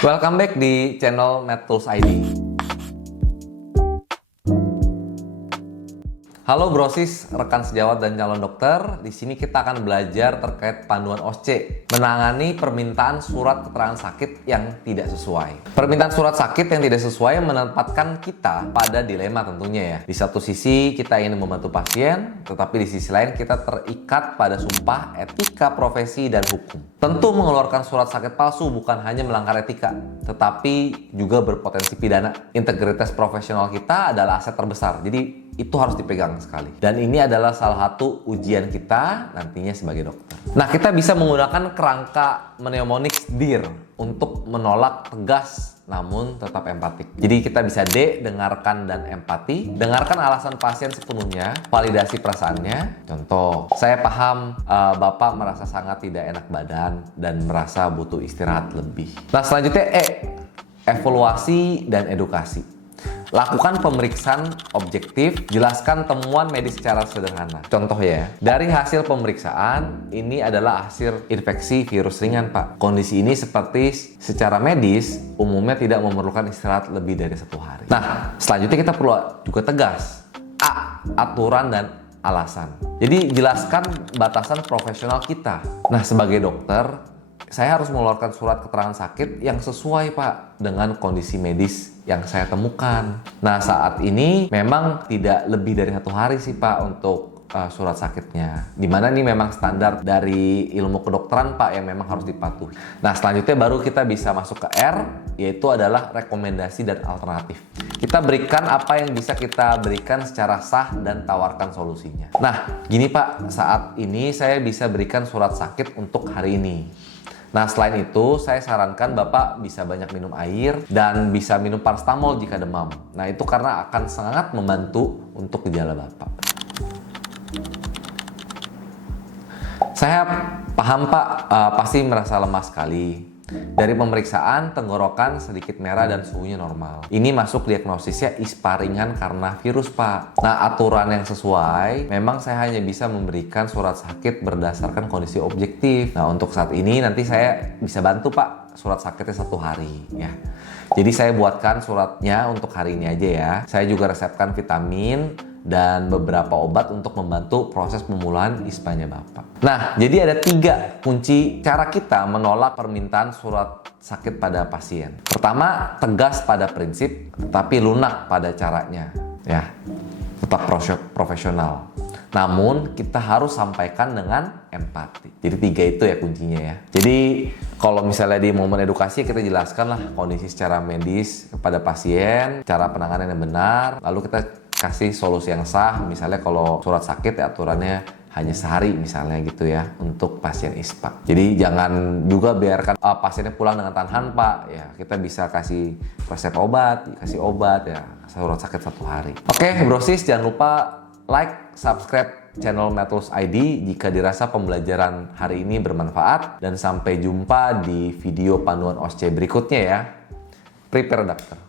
Welcome back di channel MedTools ID. Halo brosis, rekan sejawat dan calon dokter. Di sini kita akan belajar terkait panduan OSCE, menangani permintaan surat keterangan sakit yang tidak sesuai. Permintaan surat sakit yang tidak sesuai menempatkan kita pada dilema tentunya ya. Di satu sisi kita ingin membantu pasien, tetapi di sisi lain kita terikat pada sumpah, etika, profesi, dan hukum. Tentu mengeluarkan surat sakit palsu bukan hanya melanggar etika, tetapi juga berpotensi pidana. Integritas profesional kita adalah aset terbesar, jadi itu harus dipegang sekali. Dan ini adalah salah satu ujian kita nantinya sebagai dokter. Nah, kita bisa menggunakan kerangka mnemonics DEAR untuk menolak tegas namun tetap empatik. Jadi kita bisa D, dengarkan dan empati. Dengarkan alasan pasien sepenuhnya, validasi perasaannya. Contoh, saya paham Bapak merasa sangat tidak enak badan dan merasa butuh istirahat lebih. Nah, selanjutnya E, evaluasi dan edukasi. Lakukan pemeriksaan objektif, jelaskan temuan medis secara sederhana. Contoh ya, dari hasil pemeriksaan, ini adalah hasil infeksi virus ringan Pak. Kondisi ini seperti secara medis, umumnya tidak memerlukan istirahat lebih dari 1 hari. Nah, selanjutnya kita perlu juga tegas. A, aturan dan alasan. Jadi jelaskan batasan profesional kita. Nah, sebagai dokter, saya harus mengeluarkan surat keterangan sakit yang sesuai Pak dengan kondisi medis yang saya temukan. Nah, saat ini memang tidak lebih dari 1 hari sih Pak untuk surat sakitnya. Dimana ini memang standar dari ilmu kedokteran Pak yang memang harus dipatuhi. Nah, selanjutnya baru kita bisa masuk ke R, yaitu adalah rekomendasi dan alternatif. Kita berikan apa yang bisa kita berikan secara sah dan tawarkan solusinya. Nah, gini Pak, saat ini saya bisa berikan surat sakit untuk hari ini. Nah, selain itu, saya sarankan Bapak bisa banyak minum air dan bisa minum paracetamol jika demam. Nah, itu karena akan sangat membantu untuk gejala Bapak. Saya paham Pak, pasti merasa lemas sekali. Dari pemeriksaan, tenggorokan sedikit merah dan suhunya normal. Ini masuk diagnosisnya ISPA ringan karena virus Pak. Nah, aturan yang sesuai, memang saya hanya bisa memberikan surat sakit berdasarkan kondisi objektif. Nah, untuk saat ini nanti saya bisa bantu Pak, surat sakitnya 1 hari ya. Jadi saya buatkan suratnya untuk hari ini aja ya. Saya juga resepkan vitamin dan beberapa obat untuk membantu proses pemulihan ISPA-nya Bapak. Nah, jadi ada 3 kunci cara kita menolak permintaan surat sakit pada pasien. Pertama, tegas pada prinsip, tetapi lunak pada caranya. Ya, tetap profesional. Namun, kita harus sampaikan dengan empati. Jadi 3 itu ya kuncinya ya. Jadi, kalau misalnya di momen edukasi kita jelaskan lah kondisi secara medis kepada pasien, cara penanganan yang benar, lalu kita kasih solusi yang sah. Misalnya kalau surat sakit ya aturannya hanya sehari misalnya gitu ya untuk pasien ISPA. Jadi jangan juga biarkan pasiennya pulang dengan tahan Pak ya. Kita bisa kasih resep obat, kasih obat ya, surat sakit 1 hari. Oke brosis, jangan lupa like, subscribe channel MedTools ID jika dirasa pembelajaran hari ini bermanfaat, dan sampai jumpa di video panduan OSCE berikutnya ya. Prepare dokter.